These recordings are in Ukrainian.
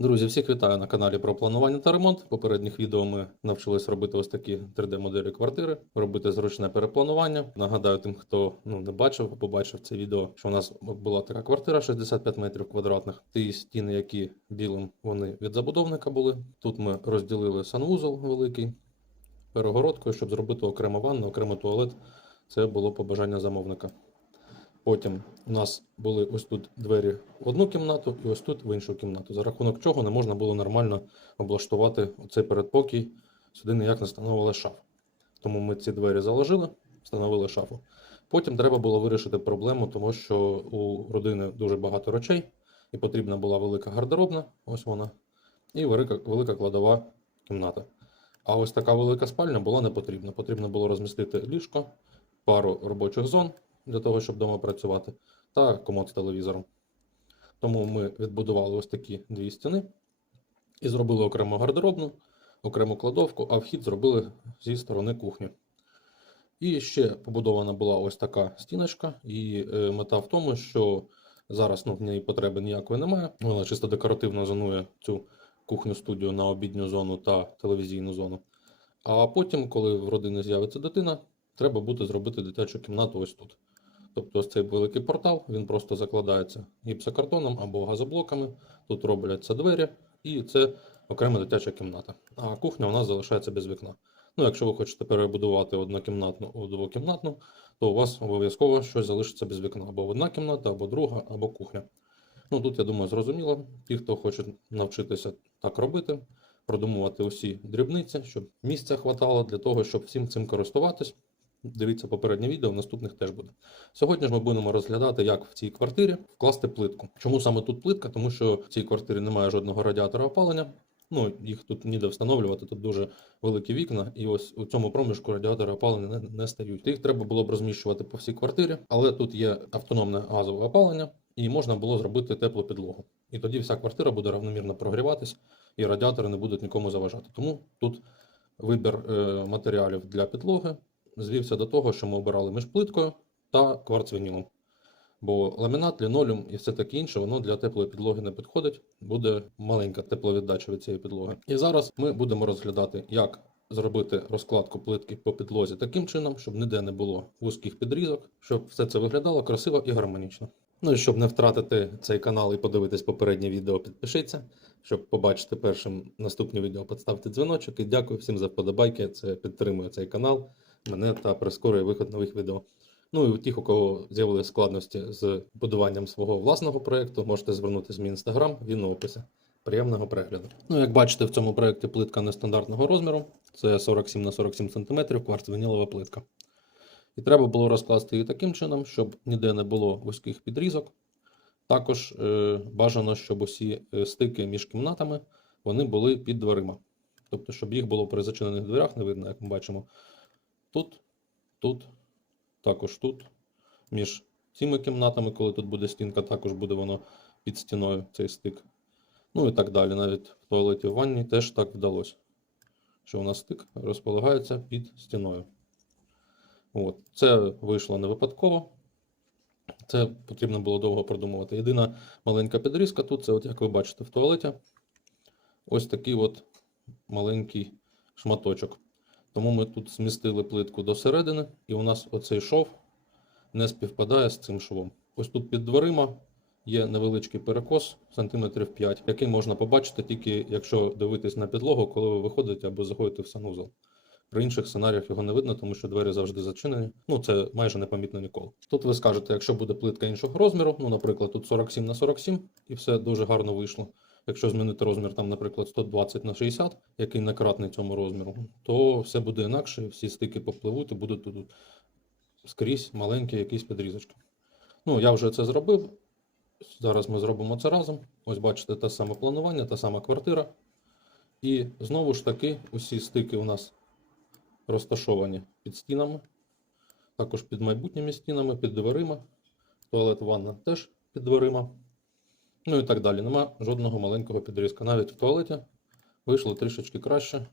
Друзі, всіх вітаю на каналі про планування та ремонт. В попередніх відео ми навчились робити ось такі 3D-моделі квартири, робити зручне перепланування. Нагадаю тим, хто ну не бачив або бачив це відео, що у нас була така квартира 65 метрів квадратних. Ті стіни, які білим, вони від забудовника були. Тут ми розділили санвузол великий перегородкою, щоб зробити окрему ванну, окремо туалет. Це було побажання замовника. Потім у нас були ось тут двері в одну кімнату і ось тут в іншу кімнату, за рахунок чого не можна було нормально облаштувати цей передпокій. Сюди ніяк не встановили шаф. Тому ми ці двері заложили, встановили шафу. Потім треба було вирішити проблему, тому що у родини дуже багато речей, і потрібна була велика гардеробна, ось вона, і велика, велика кладова кімната. А ось така велика спальня була не потрібна. Потрібно було розмістити ліжко, пару робочих зон для того, щоб вдома працювати, та комод з телевізором. Тому ми відбудували ось такі дві стіни і зробили окрему гардеробну, окрему кладовку, а вхід зробили зі сторони кухні. І ще побудована була ось така стіночка, і е, мета в тому, що зараз ну, в неї потреби ніякої немає. Вона чисто декоративно зонує цю кухню студію на обідню зону та телевізійну зону. А потім, коли в родини з'явиться дитина, треба буде зробити дитячу кімнату ось тут. Тобто ось цей великий портал, він просто закладається гіпсокартоном або газоблоками. Тут робляться двері, і це окрема дитяча кімната. А кухня у нас залишається без вікна. Ну, якщо ви хочете перебудувати однокімнатну у двокімнатну, то у вас обов'язково щось залишиться без вікна. Або одна кімната, або друга, або кухня. Ну тут, я думаю, зрозуміло. Ті, хто хоче навчитися так робити, продумувати усі дрібниці, щоб місця хватало для того, щоб всім цим користуватись. Дивіться попереднє відео, в наступних теж буде. Сьогодні ж ми будемо розглядати, як в цій квартирі вкласти плитку. Чому саме тут плитка? Тому що в цій квартирі немає жодного радіатора опалення. Ну, їх тут ніде встановлювати, тут дуже великі вікна, і ось у цьому проміжку радіатори опалення не, не стають. Їх треба було б розміщувати по всій квартирі, але тут є автономне газове опалення, і можна було зробити теплу підлогу. І тоді вся квартира буде равномірно прогріватись, і радіатори не будуть нікому заважати. Тому тут вибір е, матеріалів для підлоги звівся до того, що ми обирали між плиткою та кварцвінілом. Бо ламінат, лінолеум і все таке інше, воно для теплої підлоги не підходить, буде маленька тепловіддача від цієї підлоги. І зараз ми будемо розглядати, як зробити розкладку плитки по підлозі таким чином, щоб ніде не було вузьких підрізок, щоб все це виглядало красиво і гармонічно. Ну і щоб не втратити цей канал і подивитись попереднє відео, підпишіться. Щоб побачити першим наступне відео, поставте дзвіночок і дякую всім за вподобайки. Це підтримує цей канал, мене та прискорює виход нових відео. Ну і у тих, у кого з'явилися складності з будуванням свого власного проєкту, можете звернутися в мій інстаграм, він у описі. Приємного перегляду. Ну, як бачите, в цьому проєкті плитка нестандартного розміру. Це 47 на 47 см кварцвінілова плитка. І треба було розкласти її таким чином, щоб ніде не було вузьких підрізок. Також е, бажано, щоб усі е, стики між кімнатами вони були під дверима. Тобто, щоб їх було при зачинених дверях, не видно, як ми бачимо. Тут, тут, також тут. Між цими кімнатами, коли тут буде стінка, також буде воно під стіною цей стик. Ну і так далі. Навіть в туалеті в ванні теж так вдалося. Що у нас стик розполагається під стіною. От. Це вийшло не випадково. Це потрібно було довго продумувати. Єдина маленька підрізка тут, це, от, як ви бачите, в туалеті. Ось такий от маленький шматочок. Тому ми тут змістили плитку до середини, і у нас оцей шов не співпадає з цим швом. Ось тут під дверима є невеличкий перекос сантиметрів 5, який можна побачити тільки якщо дивитись на підлогу, коли ви виходите або заходите в санузел. При інших сценаріях його не видно, тому що двері завжди зачинені. Ну, це майже непомітно ніколи. Тут ви скажете, якщо буде плитка іншого розміру, ну, наприклад, тут 47 на 47, і все дуже гарно вийшло. Якщо змінити розмір, там, наприклад, 120 на 60, який не кратний цьому розміру, то все буде інакше, всі стики попливуть і будуть тут скрізь маленькі якісь підрізочки. Ну, я вже це зробив. Зараз ми зробимо це разом. Ось бачите, те саме планування, та сама квартира. І знову ж таки, усі стики у нас розташовані під стінами, також під майбутніми стінами, під дверима. Туалет, ванна теж під дверима. Ну і так далі. Нема жодного маленького підрізка. Навіть в туалеті вийшло трішечки краще.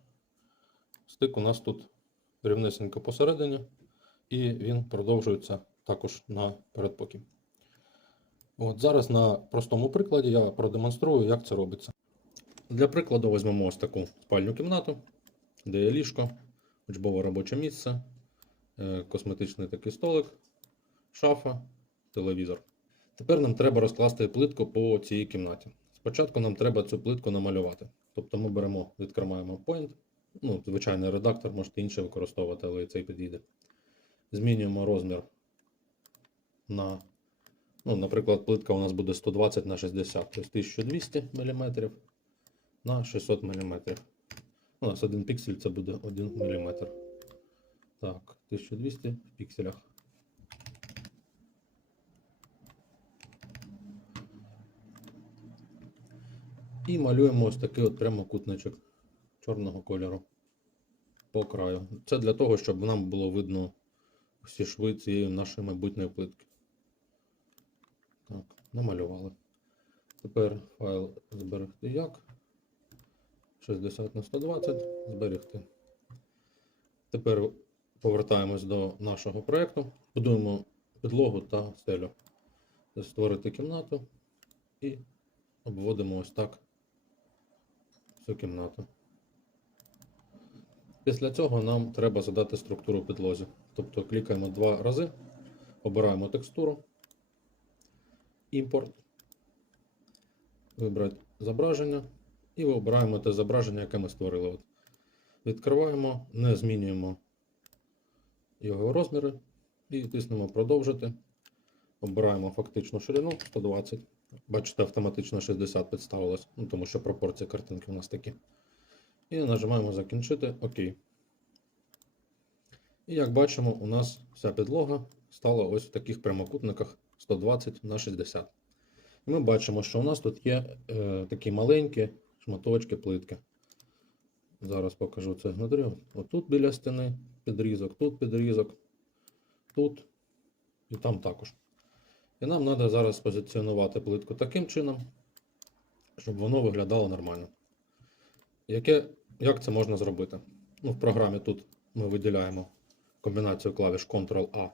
Стик у нас тут рівнесенько посередині, і він продовжується також на передпокій. От Зараз на простому прикладі я продемонструю, як це робиться. Для прикладу візьмемо ось таку спальню кімнату, де є ліжко, учбове робоче місце, е, косметичний такий столик, шафа, телевізор. Тепер нам треба розкласти плитку по цій кімнаті. Спочатку нам треба цю плитку намалювати. Тобто ми беремо, відкриваємо Point, ну, звичайний редактор, можете інший використовувати, але цей підійде. Змінюємо розмір на, ну, наприклад, плитка у нас буде 120 на 60, тобто 1200 мм на 600 мм. У нас один піксель це буде 1 мм. Так, 1200 в пікселях. І малюємо ось такий от прямокутничок чорного кольору по краю. Це для того, щоб нам було видно всі шви цієї нашої майбутньої плитки. Так, намалювали. Тепер файл зберегти як. 60 на 120 зберегти. Тепер повертаємось до нашого проєкту. Будуємо підлогу та стелю. Створити кімнату і обводимо ось так всю кімнату. Після цього нам треба задати структуру підлозі. Тобто клікаємо два рази, обираємо текстуру, імпорт, вибрати зображення і обираємо те зображення, яке ми створили. От. Відкриваємо, не змінюємо його розміри і тиснемо продовжити. Обираємо фактичну ширину 120. Бачите, автоматично 60 підставилось, ну, тому що пропорції картинки у нас такі. І нажимаємо закінчити ОК. І як бачимо, у нас вся підлога стала ось в таких прямокутниках 120 на 60. І ми бачимо, що у нас тут є е, такі маленькі шматочки плитки. Зараз покажу це внутрі. Отут біля стіни підрізок, тут підрізок, тут і там також. І нам треба зараз позиціонувати плитку таким чином, щоб воно виглядало нормально. Яке, як це можна зробити? Ну, в програмі тут ми виділяємо комбінацію клавіш Ctrl-A.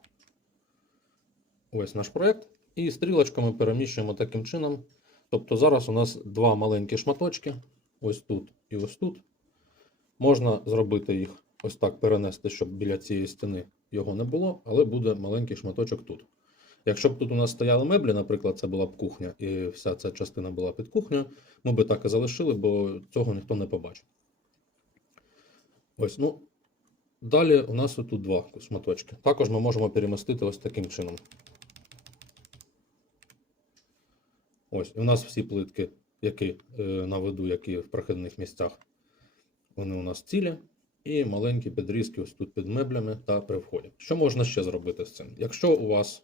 Ось наш проєкт. І стрілочками переміщуємо таким чином. Тобто зараз у нас два маленькі шматочки, ось тут і ось тут. Можна зробити їх ось так перенести, щоб біля цієї стіни його не було, але буде маленький шматочок тут. Якщо б тут у нас стояли меблі, наприклад, це була б кухня, і вся ця частина була під кухнею, ми би так і залишили, бо цього ніхто не побачить. Ось, ну. Далі у нас тут два шматочки. Також ми можемо перемістити ось таким чином. Ось, і у нас всі плитки, які е, на виду, які в прохідних місцях, вони у нас цілі. І маленькі підрізки ось тут під меблями та при вході. Що можна ще зробити з цим? Якщо у вас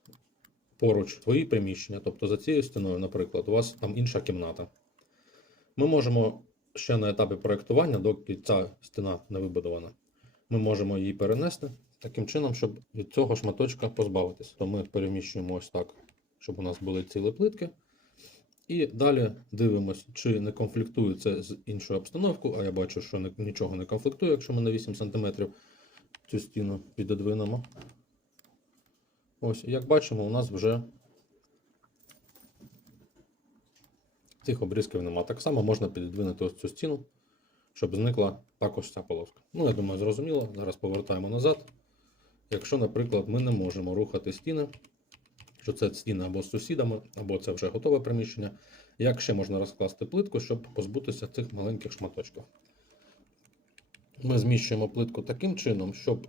поруч свої приміщення, тобто за цією стіною, наприклад, у вас там інша кімната, ми можемо ще на етапі проєктування, доки ця стіна не вибудована, ми можемо її перенести таким чином, щоб від цього шматочка позбавитись. То ми переміщуємо ось так, щоб у нас були цілі плитки. І далі дивимося, чи не конфліктує це з іншою обстановкою. А я бачу, що нічого не конфліктує, якщо ми на 8 см цю стіну підодвинемо. Ось, як бачимо, у нас вже цих обрізків нема. Так само можна підодвинути ось цю стіну, щоб зникла також ця полоска. Ну, я думаю, зрозуміло. Зараз повертаємо назад. Якщо, наприклад, ми не можемо рухати стіни, що це стіни або з сусідами, або це вже готове приміщення. Як ще можна розкласти плитку, щоб позбутися цих маленьких шматочків? Ми зміщуємо плитку таким чином, щоб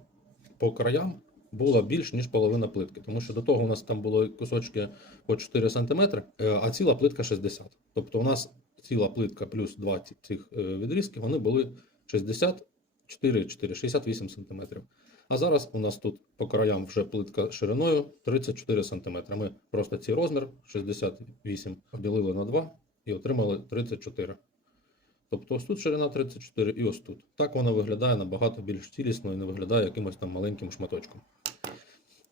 по краям була більш ніж половина плитки. Тому що до того у нас там були кусочки по 4 см, а ціла плитка 60 Тобто у нас ціла плитка плюс 2 цих е, відрізки, вони були 64, 4, 68 см. А зараз у нас тут по краям вже плитка шириною 34 см. Ми просто цей розмір 68 поділили на 2 і отримали 34. Тобто ось тут ширина 34 і ось тут. Так вона виглядає набагато більш цілісно і не виглядає якимось там маленьким шматочком.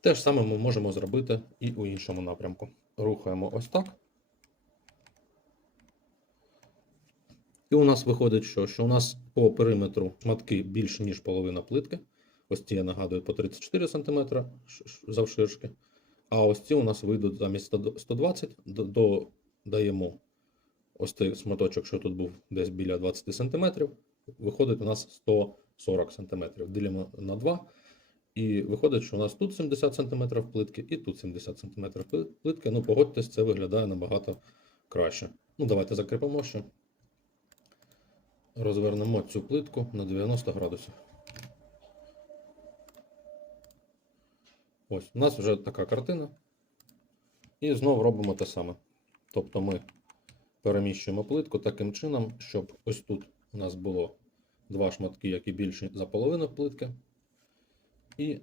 Те ж саме ми можемо зробити і у іншому напрямку. Рухаємо ось так. І у нас виходить, що, що у нас по периметру шматки більше, ніж половина плитки. Ось ці, я нагадую, по 34 см завширшки. А ось ці у нас вийдуть замість 120, до- додаємо ось цей шматочок, що тут був десь біля 20 см, виходить у нас 140 см. Ділимо на 2. І виходить, що у нас тут 70 см плитки і тут 70 см плитки. Ну, погодьтесь, це виглядає набагато краще. Ну, давайте закріпимо ще. Розвернемо цю плитку на 90 градусів. Ось, у нас вже така картина. І знову робимо те саме. Тобто ми переміщуємо плитку таким чином, щоб ось тут у нас було два шматки, які більші за половину плитки. І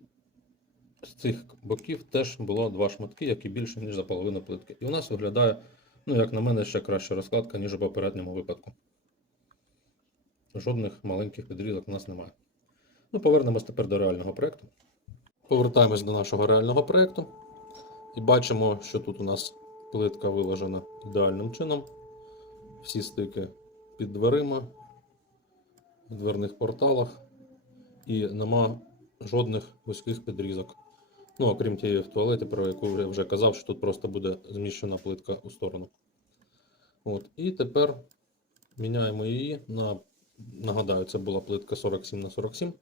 з цих боків теж було два шматки, які більші, ніж за половину плитки. І у нас виглядає, ну, як на мене, ще краща розкладка, ніж у попередньому випадку. Жодних маленьких підрізок у нас немає. Ну, повернемось тепер до реального проєкту. Повертаємось до нашого реального проєкту. І бачимо, що тут у нас плитка виложена ідеальним чином. Всі стики під дверима, в дверних порталах. І нема жодних вузьких підрізок. Ну, окрім тієї в туалеті, про яку я вже казав, що тут просто буде зміщена плитка у сторону. От. І тепер міняємо її на, нагадаю, це була плитка 47 на 47.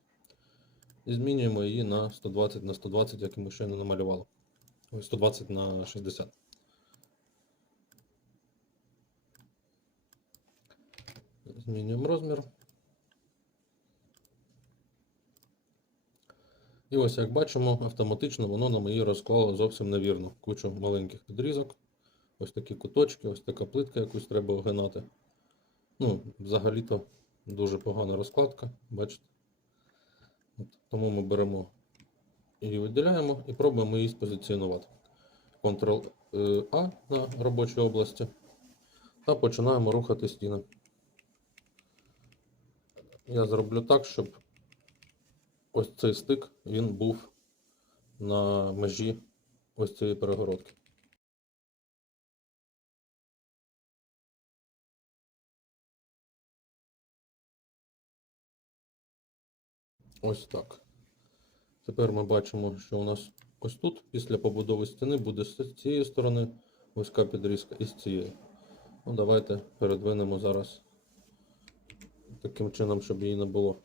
І змінюємо її на 120 на 120, як ми щойно намалювали. Ось 120 на 60. Змінюємо розмір. І ось, як бачимо, автоматично воно на мої розклало зовсім невірно. Кучу маленьких підрізок. Ось такі куточки, ось така плитка, якусь треба огинати. Ну, взагалі-то дуже погана розкладка, бачите. От, тому ми беремо її виділяємо і пробуємо її спозиціонувати. Ctrl-A на робочій області. Та починаємо рухати стіни. Я зроблю так, щоб ось цей стик він був на межі ось цієї перегородки. Ось так. Тепер ми бачимо, що у нас ось тут, після побудови стіни, буде з цієї сторони вузька підрізка і з цієї. Ну, давайте передвинемо зараз таким чином, щоб її не було.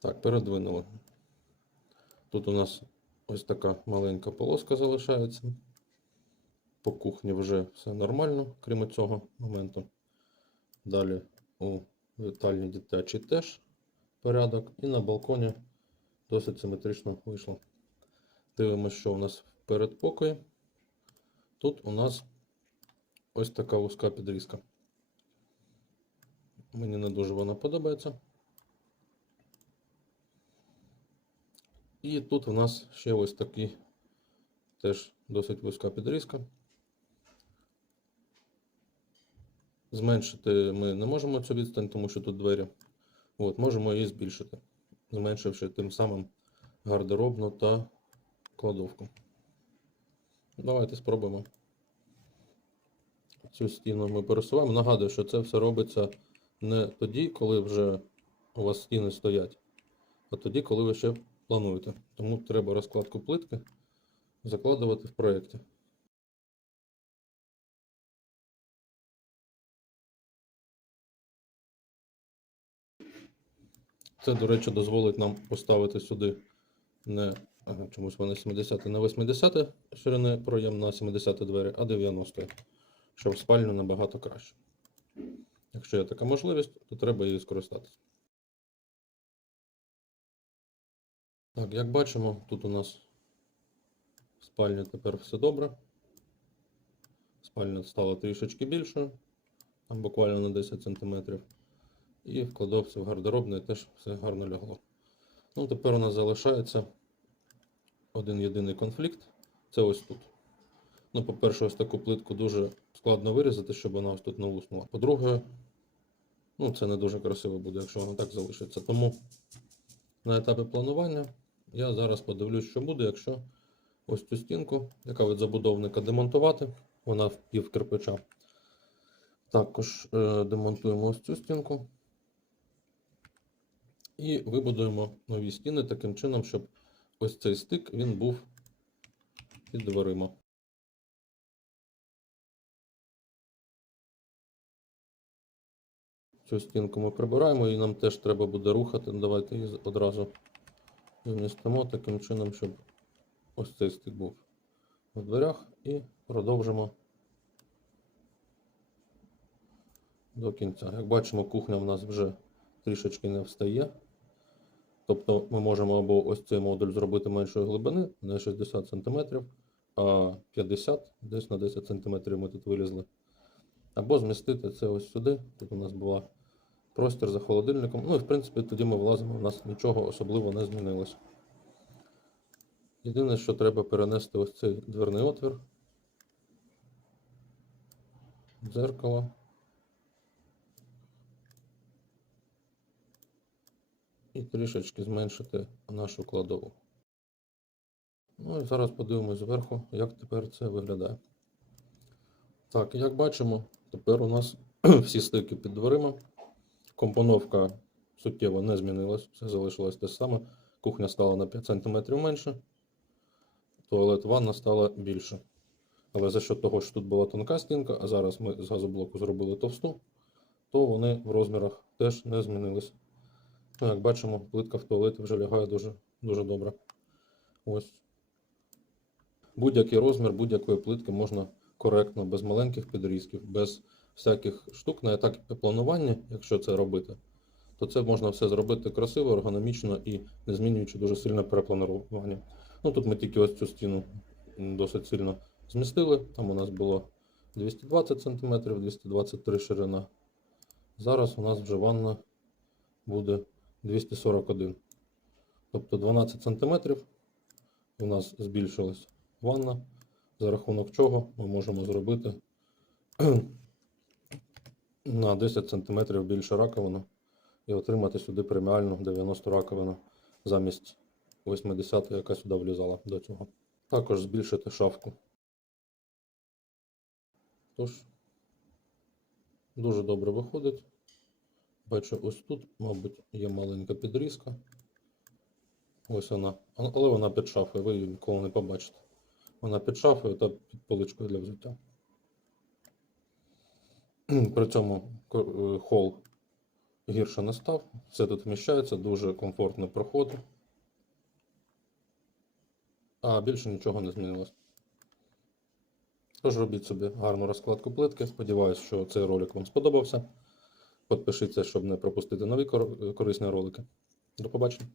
Так, передвинули. Тут у нас ось така маленька полоска залишається. По кухні вже все нормально, крім цього моменту. Далі у вітальні дитячій теж порядок. І на балконі досить симетрично вийшло. Дивимося, що у нас в передпокої. Тут у нас ось така вузька підрізка. Мені не дуже вона подобається. І тут у нас ще ось такий теж досить вузька підрізка. Зменшити ми не можемо цю відстань, тому що тут двері. От, можемо її збільшити, зменшивши тим самим гардеробну та кладовку. Давайте спробуємо. Цю стіну ми пересуваємо. Нагадую, що це все робиться не тоді, коли вже у вас стіни стоять, а тоді, коли ви ще плануєте. Тому треба розкладку плитки закладувати в проєкті. Це, до речі, дозволить нам поставити сюди не чомусь вони 70 не 80 ширини проєм на 70 двері, а 90, що в спальню набагато краще. Якщо є така можливість, то треба її скористатися. Так, як бачимо, тут у нас в спальні тепер все добре. Спальня стала трішечки більшою, там буквально на 10 см. І в кладовці в гардеробної теж все гарно лягло. Ну, тепер у нас залишається один єдиний конфлікт. Це ось тут. Ну, по-перше, ось таку плитку дуже складно вирізати, щоб вона ось тут не луснула. По-друге, ну, це не дуже красиво буде, якщо вона так залишиться. Тому на етапі планування я зараз подивлюсь, що буде, якщо ось цю стінку, яка від забудовника демонтувати, вона в пів кирпича. Також е, демонтуємо ось цю стінку. І вибудуємо нові стіни таким чином, щоб ось цей стик він був під дверима. Цю стінку ми прибираємо, і нам теж треба буде рухати. Давайте її одразу змістимо таким чином, щоб ось цей стик був в дверях і продовжимо до кінця. Як бачимо, кухня в нас вже трішечки не встає. Тобто ми можемо або ось цей модуль зробити меншої глибини, не 60 см, а 50 десь на 10 см ми тут вилізли. Або змістити це ось сюди. Тут у нас була простір за холодильником. Ну і в принципі тоді ми влазимо, у нас нічого особливо не змінилось. Єдине, що треба перенести ось цей дверний отвір. Дзеркало. І трішечки зменшити нашу кладову. Ну і зараз подивимось зверху, як тепер це виглядає. Так, як бачимо, тепер у нас всі стики під дверима. Компоновка суттєво не змінилась, все залишилось те саме. Кухня стала на 5 см менше, туалет ванна стала більше. Але за счет того, що тут була тонка стінка, а зараз ми з газоблоку зробили товсту, то вони в розмірах теж не змінились. Ну, як бачимо, плитка в туалеті вже лягає дуже, дуже добре. Ось. Будь-який розмір будь-якої плитки можна коректно, без маленьких підрізків, без всяких штук на етапі планування, якщо це робити, то це можна все зробити красиво, ергономічно і не змінюючи дуже сильно перепланування. Ну тут ми тільки ось цю стіну досить сильно змістили. Там у нас було 220 см, 223 ширина. Зараз у нас вже ванна буде 241. Тобто 12 см у нас збільшилась ванна, за рахунок чого ми можемо зробити на 10 см більше раковину і отримати сюди преміальну 90 раковину замість 80, яка сюди влізала до цього. Також збільшити шафку. Тож, дуже добре виходить. Бачу, ось тут, мабуть, є маленька підрізка. Ось вона. Але вона під шафою, ви її ніколи не побачите. Вона під шафою та під поличкою для взуття. При цьому е, хол гірше не став. Все тут вміщається, дуже комфортний проход. А більше нічого не змінилось. Тож робіть собі гарну розкладку плитки. Сподіваюсь, що цей ролик вам сподобався. Підпишіться, щоб не пропустити нові корисні ролики. До побачення.